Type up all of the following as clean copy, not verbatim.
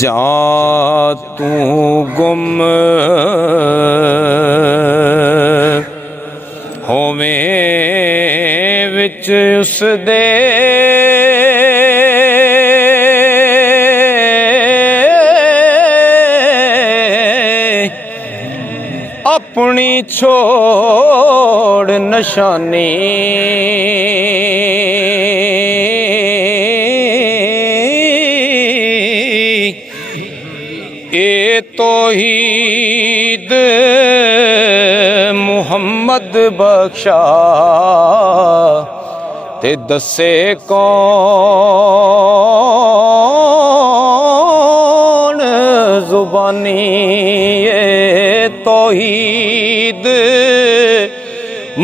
जा तू गुम होवें विच उस दे अपनी छोड़ निशानी ए तौहीद मुहम्मद बख्शा ते दसे कौन जुबानी। ए तौहीद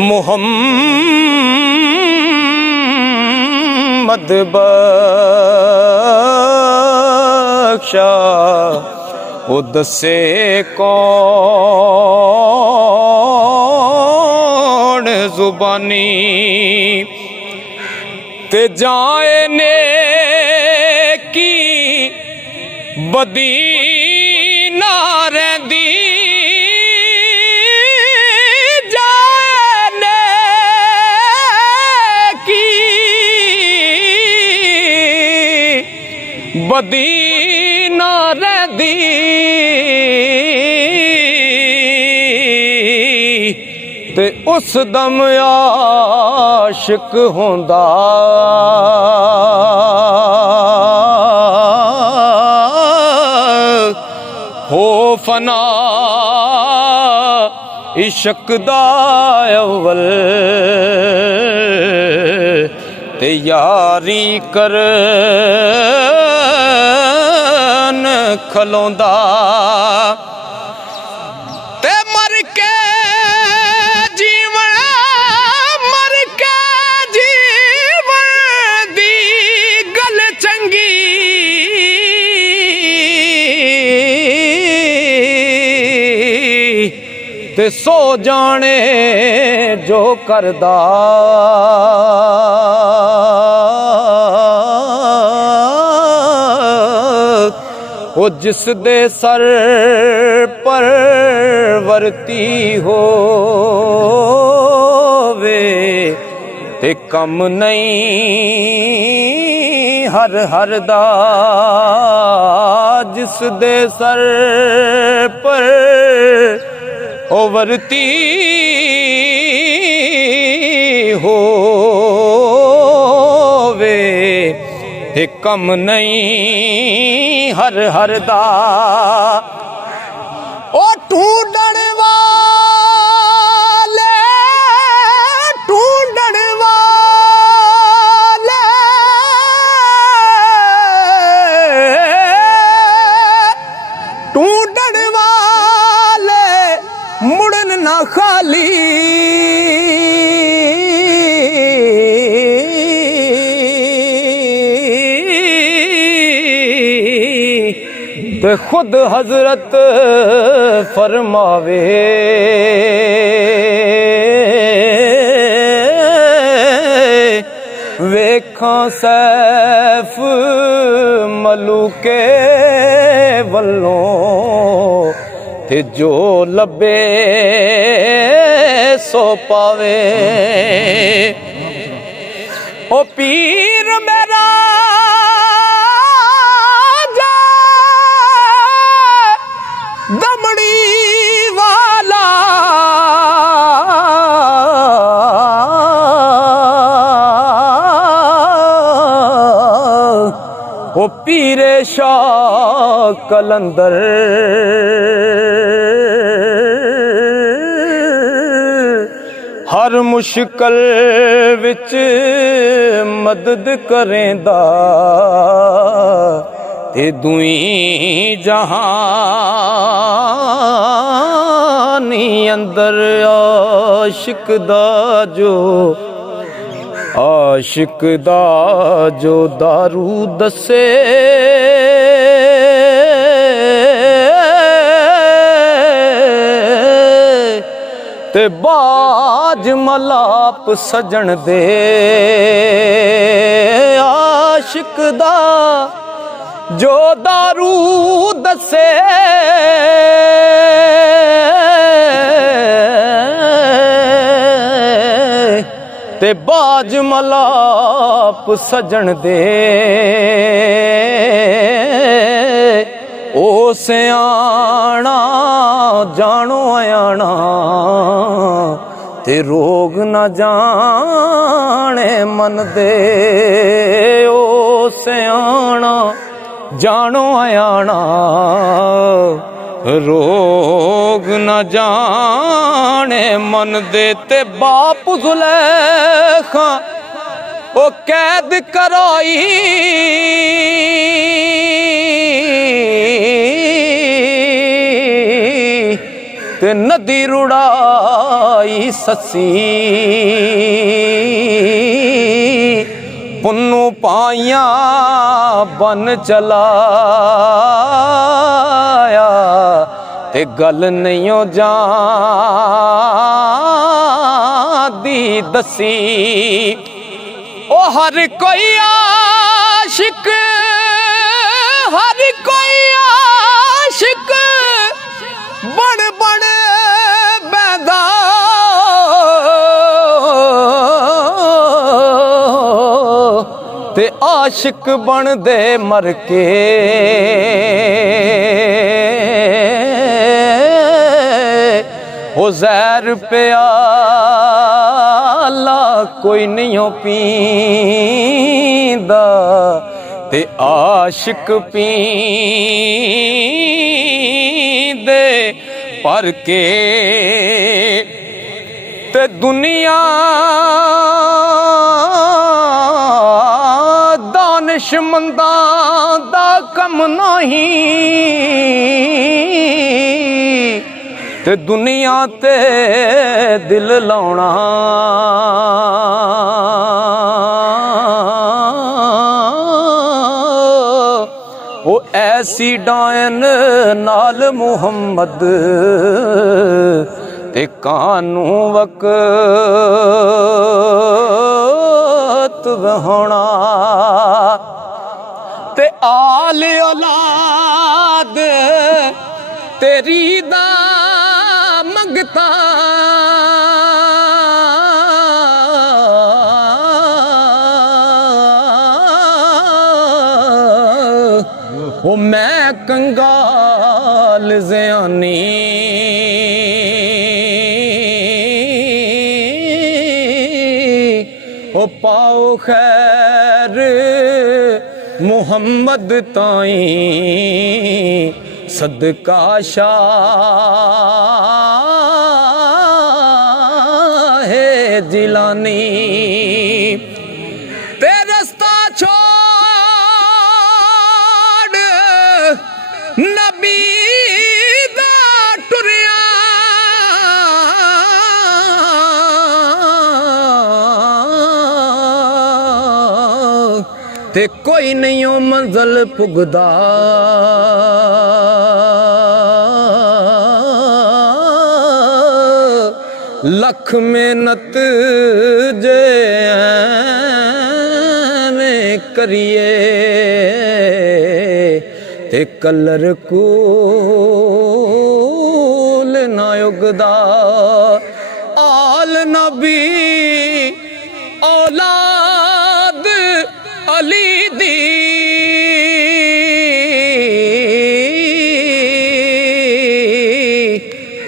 मुहम्मद बख्शा ओ दसे कौन जुबानी। ते जाए ने की बदी ना रहिंदी, जाए ने की बदी ना रहिंदी, ते उस दम आशिक होंदा हो फना इश्क दा अव्वल ते यारी करन खलोंदा। ते मर के जीवन, मर के जीवन दी गल चंगी, ते सो जाने जो करदा। वो जिस दे सर पर वरती होवे ते कम नहीं हर हर दा। जिस दे सर पर ओ वरती होवे ते कम नहीं हर हर दा। ओ ढूंढण वाले, ढूंढण वाले, ढूंढण वाले मुड़न ना खाली। ते खुद हजरत फरमावे वेखा सैफ मलूके वल्लों ते जो लबे सो पावे। ओ पीर मेरा दमड़ी वाला, ओ पीरे शाह कलंदर हर मुश्किल विच मदद करेंदा ते दुई जहानी अंदर आशिक दा जो, आशिक दा जो दारू दसे ते बाज मलाप सजन दे आशिक दा जो दारू दसे ते बाज मलाप सजन दे ओ सियाणा जानो आयाणा ते रोग न जाने मन दे ओ सियाणा जानो आयाणा रोग न जाने मन दे ते बाप जुलेखा ओ कैद कराई ते नदी रुड़ाई ससी पुन्नू पाइया बन चलाया ते गल नहीं जादी दसी ओ हर कोई आशिक हर कोई आशिक बड़ बड़ बैदा ते आशिक बन दे मर के हो जहर प्याला कोई नहीं हो पींदा ते आशिक पींदे पर के ते दुनिया दानिशमंदां दा कम नहीं ते दुनिया ते दिल लाउणा ओ ऐसी डायन नाल मुहम्मद ते कानू वक्त होना ते आल औलाद तेरी दा मंगता ओ मैं कंगाल ज़यानी ओ पाओ खैर मुहम्मद ताई सदका शाह जिलानी ते रस्ता छोड़ नबी दा टुरिया ते कोई नहीं ओ मंजिल पुगदा लख मेहनत जे में करिए ते कलर कूल ना उगदा आल नबी औलाद अली दी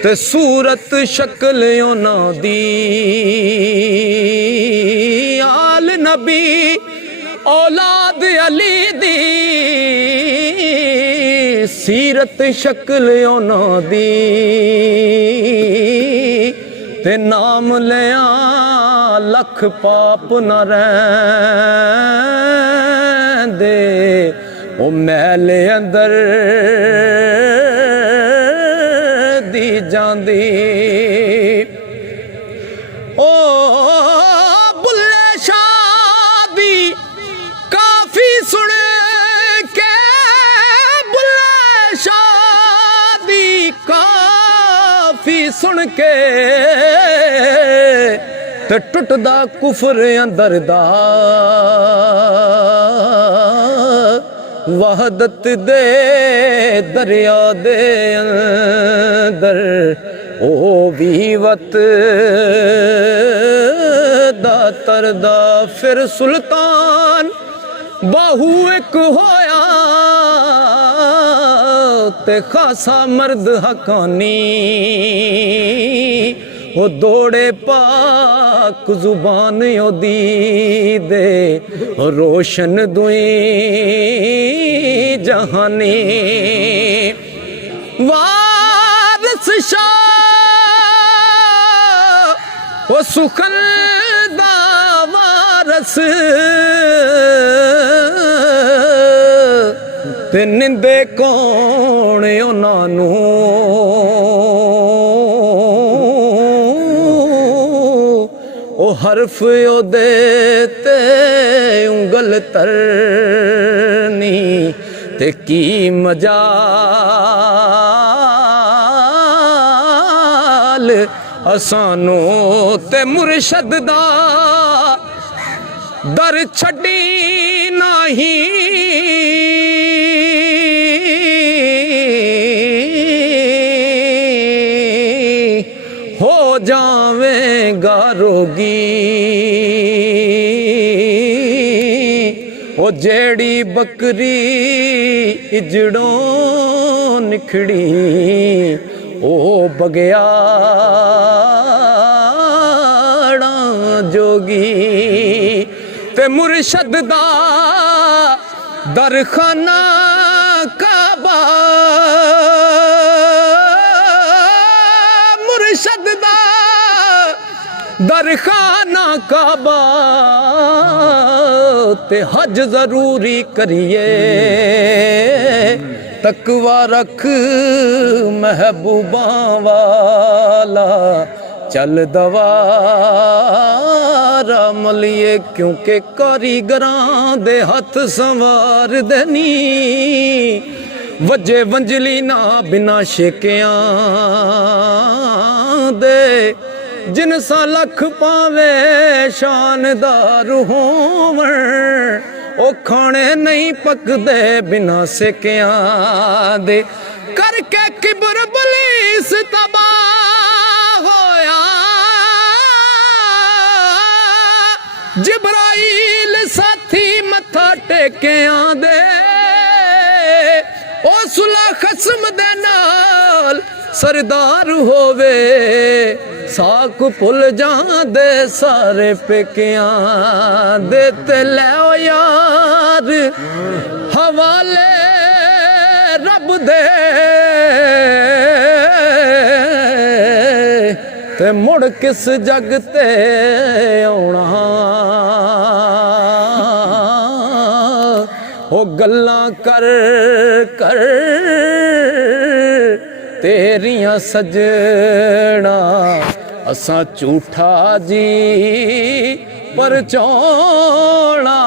ते सूरत शक्ल ओना दी आल नबी औलाद अली दी सीरत शक्ल ओना दी ते नाम लिया लख पाप न रैंदे ओ मैल अंदर दी जांदी ओ बुल्ले शाह दी काफी सुन के बुल्ले शाह दी काफी माफी सुन के ते टुटदा कुफर अंदर दा वहदत दे दरिया दे अंदर ओ वीवत दा तरदा फिर सुल्तान बाहू एक होया ते खासा मर्द हकानी वो दौड़े पाक जुबान ओदी दे रोशन दुई जहानी वारस शाह वो सुखन दा वारस ते निंदे कौन उन्हां नूं ओ हरफ ओदे ते उंगल तरनी ते की मजाल असानू ते मुर्शद दा दर छड़ी नहीं हो जावेगा रोगी ओ जेड़ी बकरी इजड़ों निखड़ी ओ बगयाड़ा जोगी ते मुर्शद दा दरखाना काबा मुर्शद दा दरखाना काबा ते हज जरूरी करिए तकवा रख महबूबा वाला चल दवारा मलिए क्योंकि कारीगरां दे हथ संवार देनी वजे वंजली ना बिना शेकियां दे जिनसा लख पावे शानदार होवण ओ खाने नहीं पकदे बिना सेकियां दे करके किबर बलीस तबाह होया जिब्राइल साथी मथा टेकियां दे ओ सुला खसम दे नाल सरदार होवे साक भुल जांदे सारे पेकियां दे ते लै यार हवाले रब दे ते मुड़ किस जग ते आउणा ओ गल्लां कर कर तेरियां सजना असां झूठा जी पर चौना